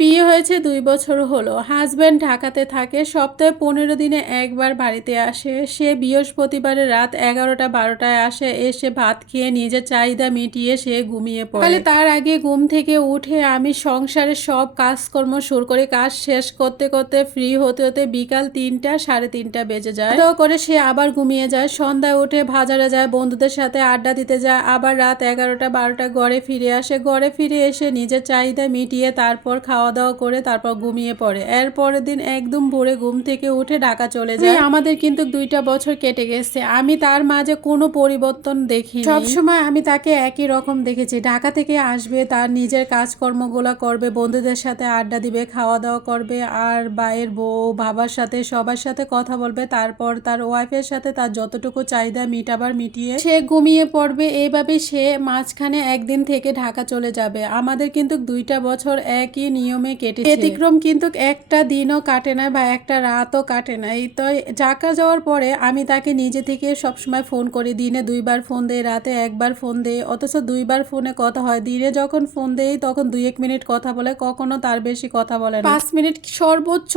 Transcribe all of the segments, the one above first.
বিয়ে হয়েছে দুই বছর হলো। হাজব্যান্ড ঢাকাতে থাকে, সপ্তাহে পনেরো দিনে একবার বাড়িতে আসে। সে বৃহস্পতিবারে রাত এগারোটা বারোটায় আসে, এসে ভাত খেয়ে নিজের চাহিদা মিটিয়ে সে ঘুমিয়ে পড়ে। তাহলে তার আগে ঘুম থেকে উঠে আমি সংসারের সব কাজকর্ম শুরু করে কাজ শেষ করতে করতে ফ্রি হতে হতে বিকাল তিনটা, সাড়ে তিনটা বেজে যায়। তো করে সে আবার ঘুমিয়ে যায়। সন্ধ্যায় উঠে বাজারে যায়, বন্ধুদের সাথে আড্ডা দিতে যায়। আবার রাত এগারোটা বারোটা ঘরে ফিরে আসে। ঘরে ফিরে এসে নিজের চাহিদা মিটিয়ে তারপর খাওয়া দাওয়া করে তারপর ঘুমিয়ে পড়ে। এর পরের দিন একদম ভোরে ঘুম থেকে উঠে ঢাকা চলে যায়। আমাদের কিন্তু দুইটা বছর কেটে গেছে। আমি তার মাঝে কোনো পরিবর্তন দেখি সবসময় আমি তাকে একই রকম দেখেছি। ঢাকা থেকে আসবে তার নিজের কাজকর্মগুলো করবে বন্ধুদের সাথে আড্ডা দিবে খাওয়া দাওয়া করবে আর বাইয়ের বউ বাবার সাথে সবার সাথে কথা বলবে তারপর তার ওয়াইফের সাথে তার যতটুকু চাহিদা মিটাবার মিটিয়ে সে ঘুমিয়ে পড়বে। এইভাবে সে মাঝখানে একদিন থেকে ঢাকা চলে যাবে। আমাদের কিন্তু দুইটা বছর একই নিয়মে কেটেছে। ব্যতিক্রম কিন্তু একটা দিনও কাটে না বা একটা রাতও কাটে না। এই তো ঢাকা যাওয়ার পরে আমি তাকে নিজে থেকে সবসময় ফোন করি। দিনে দুইবার ফোন দেই রাতে একবার ফোন দেই অথচ দুইবার ফোনে কথা হয়। দিনে যখন ফোন দেই তখন দুই এক মিনিট কথা বলে। কখনো তার বেশি কথা বলে না। পাঁচ মিনিট সর্বোচ্চ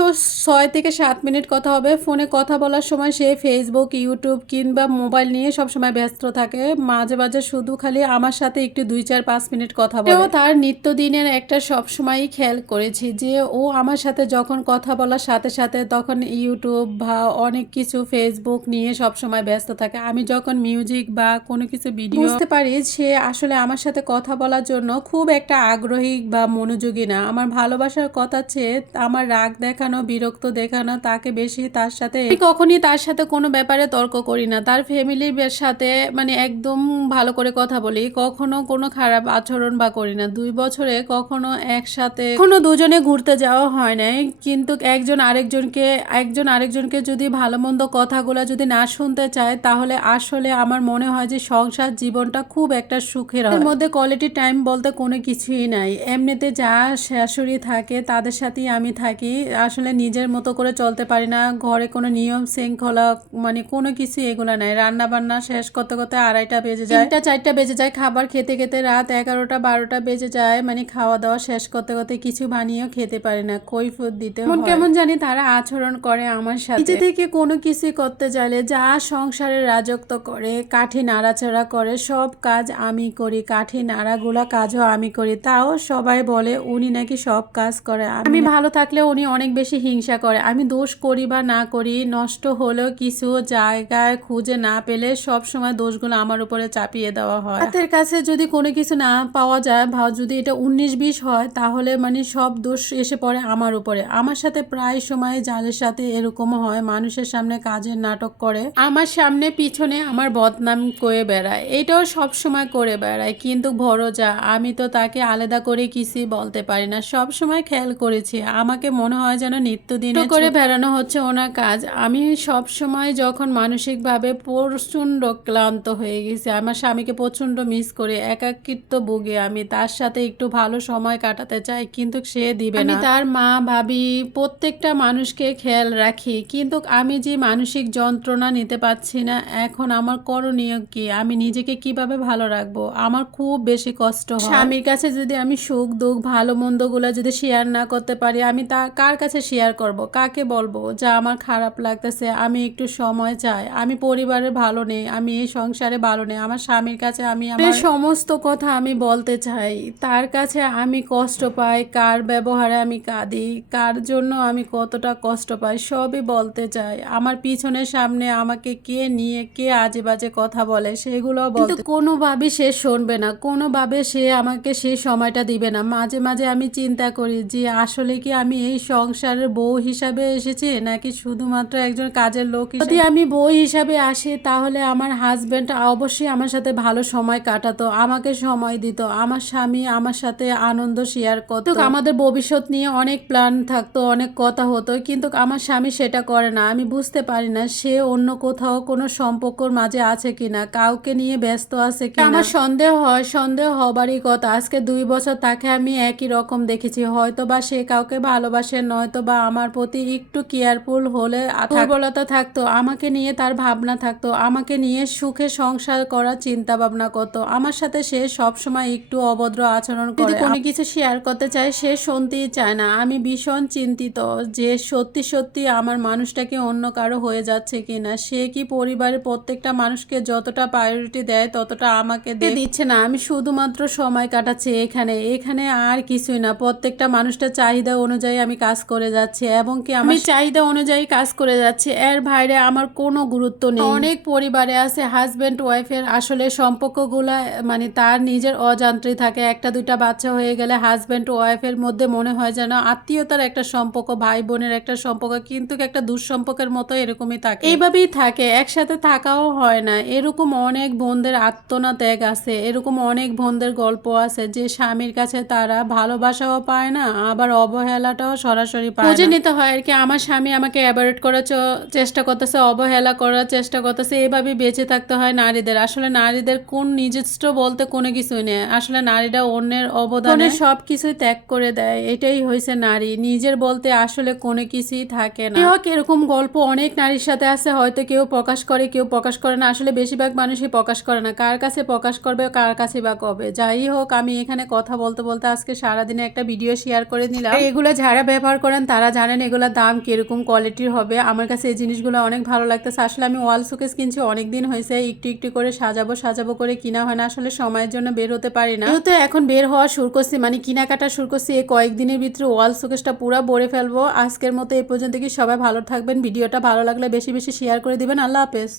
ছয় থেকে সাত মিনিট কথা হবে। ফোনে কথা বলার সময় সে ফেসবুক ইউটিউব কিংবা মোবাইল নিয়ে সবসময় ব্যস্ত থাকে। মাঝে মাঝে শুধু খালি আমার সাথে একটু দুই চার পাঁচ মিনিট কথা বলে। তার নিত্যদিনের একটা সবসময়ই খেয়াল করেছি যে ও আমার সাথে যখন কথা বলার সাথে সাথে তখন ইউটিউব বা অনেক কিছু ফেসবুক নিয়ে সবসময় ব্যস্ত থাকে। আমি যখন মিউজিক বা কোনো কিছু ভিডিও বুঝতে পারি সে আসলে আমার সাথে কথা বলার জন্য খুব একটা আগ্রহী বা মনোযোগী না। আমার ভালোবাসার কথা চেয়ে আমার রাগ দেখানো বিরক্ত দেখানো তাকে বেশি তার সাথে কখনই তার সাথে কোনো ব্যাপারে তর্ক করি না। তার ফ্যামিলির সাথে মানে একদম ভালো করে কথা বলি। কখনো কোনো খারাপ আচরণ বা করি না। দুই বছরে কখনো একসাথে কখনো দুজনে ঘুরতে যাওয়া হয় নাই, কিন্তু একজন আরেকজনকে একজন আরেকজনকে যদি ভালো মন্দ কথাগুলো যদি না শুনতে চায়, তাহলে আসলে আমার মনে হয় যে সংসার জীবনটা খুব একটা সুখের এর মধ্যে কোয়ালিটি টাইম বলতে কোনো কিছুই নাই। এমনিতে যা শাশুড়ি থাকে, তাদের সাথেই আমি থাকি। আসলে নিজের মতো করে চলতে পারি না। ঘরে কোনো নিয়ম শৃঙ্খলা মানে কোনো কিছু এগুলো নাই। রান্না বান্না শেষ করতে করতে আড়াইটা বেজে যায়। তিনটা, চারটা বেজে যায়। খাবার খেতে খেতে রাত এগারোটা, বারোটা বেজে যায়। মানে খাওয়া দাওয়া শেষ করতে করতে কিছু বানিয়েও খেতে পারে না কৈফুত দিতে কেমন কেমন জানি তারা আচরণ করে আমার সাথে। নিজে থেকে কোনো কিছু করতে চাইলে যা সংসারে রাজত্ব করে কাঠি নাড়াচাড়া করে সব কাজ আমি করি কাঠি নাড়াগুলা কাজও আমি করি তাও সবাই বলে উনি নাকি সব কাজ করে। আমি ভালো থাকলে উনি অনেক বেশি হিংসা করে। আমি দোষ করি বা না করি নষ্ট হলেও কিছু জায়গায় খুঁজে না পেলে সব সময় দোষগুলো আমার উপরে চাপিয়ে দেওয়া হয়। হাতের কাছে যদি কোনো কিছু না পাওয়া যায় বা যদি এটা উনিশ বিশ হয় তাহলে মানে সব দোষ এসে পড়ে আমার উপরে। আমার সাথে প্রায় সময় জালের সাথে এরকমও হয় মানুষের সামনে কাজের নাটক করে আমার সামনে পিছনে আমার বদনাম করে বেড়ায়। এটাও সব সময় করে বেড়ায় কিন্তু ভরজা আমি তো তাকে আলাদা করে কিছুই বলতে পারি না। সব সময় খেয়াল করেছি আমাকে মনে হয় যেন নিত্যদিন করে বেড়ানো হচ্ছে ওনার কাজ। আমি সব সময় যখন মানসিকভাবে প্রচণ্ড ক্লান্ত হয়ে গেছি আমার স্বামীকে প্রচণ্ড মিস করে একাকিত্ব ভুগে আমি। তার সাথে একটু ভালো সময় কাটাতে চাই কিন্তু সে দিবে না। তার মা ভাবি প্রত্যেকটা মানুষকে খেয়াল রাখি কিন্তু আমি যে মানসিক যন্ত্রণা নিতে পারছি না এখন আমার করণীয় কি? আমি নিজেকে কীভাবে ভালো রাখব? আমার খুব বেশি কষ্ট হয়। স্বামীর কাছে যদি আমি সুখ দুঃখ ভালো মন্দগুলো যদি শেয়ার না করতে পারি আমি তা কার কাছে শেয়ার করব? কাকে বলব? যা আমার খারাপ লাগতেছে আমি একটু সময় চাই। আমি পরিবারে ভালো নেই আমি এই সংসারে ভালো নেই। আমার স্বামীর কাছে আমি আমার সমস্ত কথা আমি বলতে চাই। তার কাছে আমি কষ্ট পাই কার ব্যবহারে আমি কাঁদি কার জন্য আমি কতটা কষ্ট পাই সবই বলতে চাই। আমার পিছনের সামনে আমাকে কে নিয়ে কে আজে বাজে কথা বলে সেগুলো বলতে কোনোভাবে সে শুনবে না কোনোভাবে সে আমাকে সেই সময়টা দিবে না। মাঝে মাঝে আমি চিন্তা করি যে আসলে কি আমি এই সংসারের বউ হিসাবে এসেছি নাকি শুধুমাত্র একজন কাজের লোক যদি আমি বউ হিসাবে আসি তাহলে আমার হাজবেন্ড অবশ্যই আমার সাথে ভালো সময় কাটাতো আমাকে সময় দিত আমার স্বামী আমার সাথে আনন্দ শেয়ার করতো। আমাদের ভবিষ্যৎ নিয়ে অনেক প্ল্যান থাকতো অনেক কথা হতো কিন্তু আমার স্বামী সেটা করে না। আমি বুঝতে পারি না সে অন্য কোথাও কোনো সম্পর্কর মাঝে আছে কিনা কাউকে নিয়ে ব্যস্ত আছে কিনা। আমার সন্দেহ হয় সন্দেহ হবারই কথা। আজকে দুই বছর তাকে আমি একই রকম দেখেছি। হয়তো বা সে কাউকে ভালোবাসে নয়তো বা আমার প্রতি একটু কেয়ারফুল হলে দুর্বলতা থাকতো। আমাকে নিয়ে তার ভাবনা থাকতো। আমাকে নিয়ে সুখে সংসার করার চিন্তা ভাবনা করতো। আমার সাথে সে সবসময় একটু অভদ্র আচরণ করে। কোনো কিছু শেয়ার করতে চায় সে সে শুনতেই চায় না আমি ভীষণ চিন্তিত যে সত্যি সত্যি আমার মানুষটাকে অন্য কারও হয়ে যাচ্ছে কিনা সে কি পরিবারের প্রত্যেকটা মানুষকে যতটা প্রায়োরিটি দেয় ততটা আমাকে দিয়ে দিচ্ছে না আমি শুধুমাত্র সময় কাটাচ্ছি এখানে এখানে আর কিছুই না প্রত্যেকটা মানুষটার চাহিদা অনুযায়ী আমি কাজ করে যাচ্ছি এবং কি আমি চাহিদা অনুযায়ী কাজ করে যাচ্ছি এর বাইরে আমার কোনো গুরুত্ব নেই। অনেক পরিবারে আছে হাজব্যান্ড ওয়াইফের আসলে সম্পর্কগুলা মানে তার নিজের অজান্ত্রে থাকে একটা দুইটা বাচ্চা হয়ে গেলে হাজব্যান্ড ওয়াইফের মধ্যে মনে হয় যেন আত্মীয়তার একটা সম্পর্ক ভাই বোনের একটা সম্পর্ক কিন্তু একটা দুঃসম্পর্কের মতো এরকমই থাকে। এইভাবেই থাকে একসাথে থাকাও হয় না। এরকম অনেক বোনদের আত্মনা ত্যাগ আছে এরকম অনেক বোনদের গল্প আছে যে স্বামীর কাছে তারা ভালোবাসাও পায় না আবার অবহেলাটাও সরাসরি পায় বুঝে নিতে হয় আর কি আমার স্বামী আমাকে অ্যাভয়েড করার চেষ্টা করতেছে অবহেলা করার চেষ্টা করতেছে এভাবে বেঁচে থাকতে হয় নারীদের। আসলে নারীদের কোন নিজস্ব বলতে কোনো কিছুই নেই। আসলে নারীরা অন্যের অবদানে সব কিছুই ত্যাগ করে দেয়, এটাই হয়েছে নারী। নিজের বলতে আসলে কোনো কিছুই থাকে না। হোক এরকম গল্প অনেক নারীর সাথে আছে, হয়তো কেউ প্রকাশ করে, কেউ প্রকাশ করে না। আসলে বেশিরভাগ মানুষই প্রকাশ করে না। কার কাছে প্রকাশ করবে, কার কাছে বা কবে? যাই হোক আমি এখানে কথা বলতে বলতে আজকে সারাদিনে একটা ভিডিও শেয়ার করে নিলাম। এগুলো যারা ব্যবহার করেন, তারা জানেন এগুলোর দাম কীরকম কোয়ালিটির হবে। আমার কাছে এই জিনিসগুলো অনেক ভালো লাগতেছে। আসলে আমি ওয়াল শোকেস কিনছি অনেক দিন হয়েছে। একটু একটু করে সাজাবো সাজাবো করে কিনা হয় না। আসলে সময়ের জন্য বের হতে পারি না। যেহেতু এখন বের হওয়া শুরু করছি মানে কেনাকাটা শুরু করছি এই কয়েকদিনের ভিতরে ওয়াল শোকেসটা পুরো ভরে ফেলব। আজকের মতো এই পর্যন্ত কি সবাই ভালো থাকবেন। ভিডিওটা ভালো লাগলে বেশি বেশি শেয়ার করে দিবেন। আল্লাহ হাফেজ।